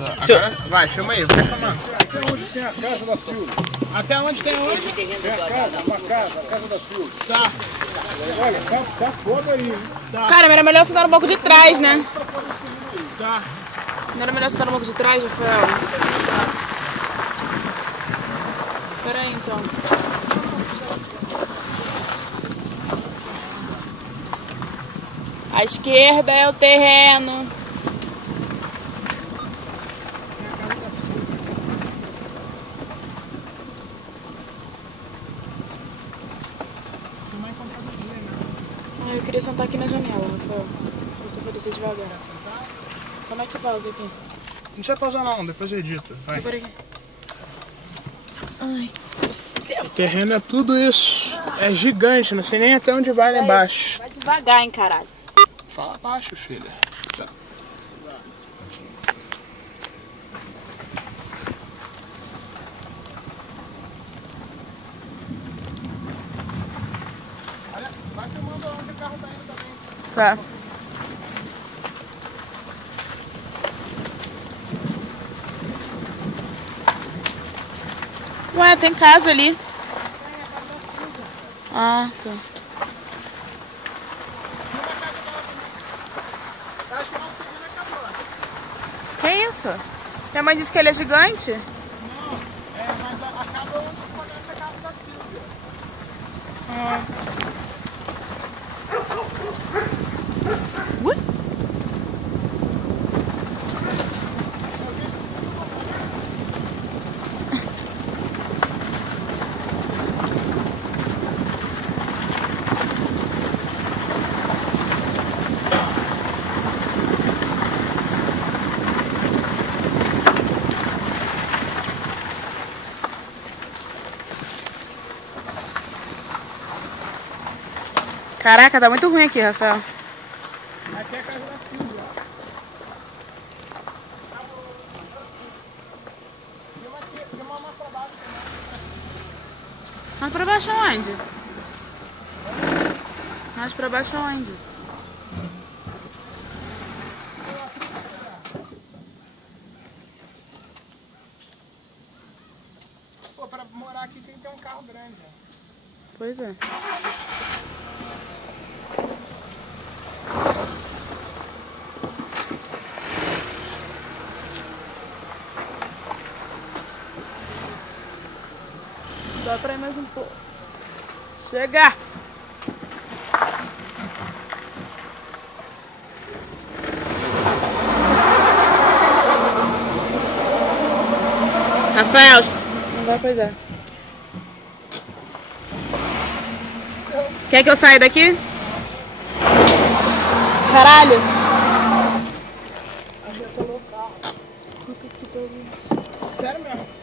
Agora, vai, filma aí, vai filmando. Até onde tem a casa da Silvia? Até onde tem onde? Tem a casa da Silvia. Tá. Olha, tá foda aí, hein? Tá. Cara, era melhor você dar um pouco de trás, né? Tá. Não era melhor você dar um pouco de trás, Rafael? Pera aí, então. À esquerda é o terreno. Ah, eu queria sentar aqui na janela, Rafael. Você vai descer devagar. Como é que pausa aqui? Não precisa pausar não, depois eu edito. Vai. Segura aqui. Ai, O terreno é tudo isso. É gigante, não sei nem até onde vai lá embaixo. vai devagar, hein, caralho. Fala baixo, filha. Tá. Olha, vai filmando onde o carro tá indo também. Tá. Ué, tem casa ali. Ah, tá. Que isso? Minha mãe disse que ele é gigante? Não, mas acaba onde começa a casa da Silvia. Ui? Caraca, tá muito ruim aqui, Rafael. Aqui é a casa da Silvia. Filma mais pra baixo também. Mais pra baixo aonde? Mais pra baixo aonde? Pô, pra morar aqui tem que ter um carro grande. Ó. Pois é. Dá pra ir mais um pouco. Chega! Rafael! Não vai coisar. Quer que eu saia daqui? Caralho! Sério mesmo?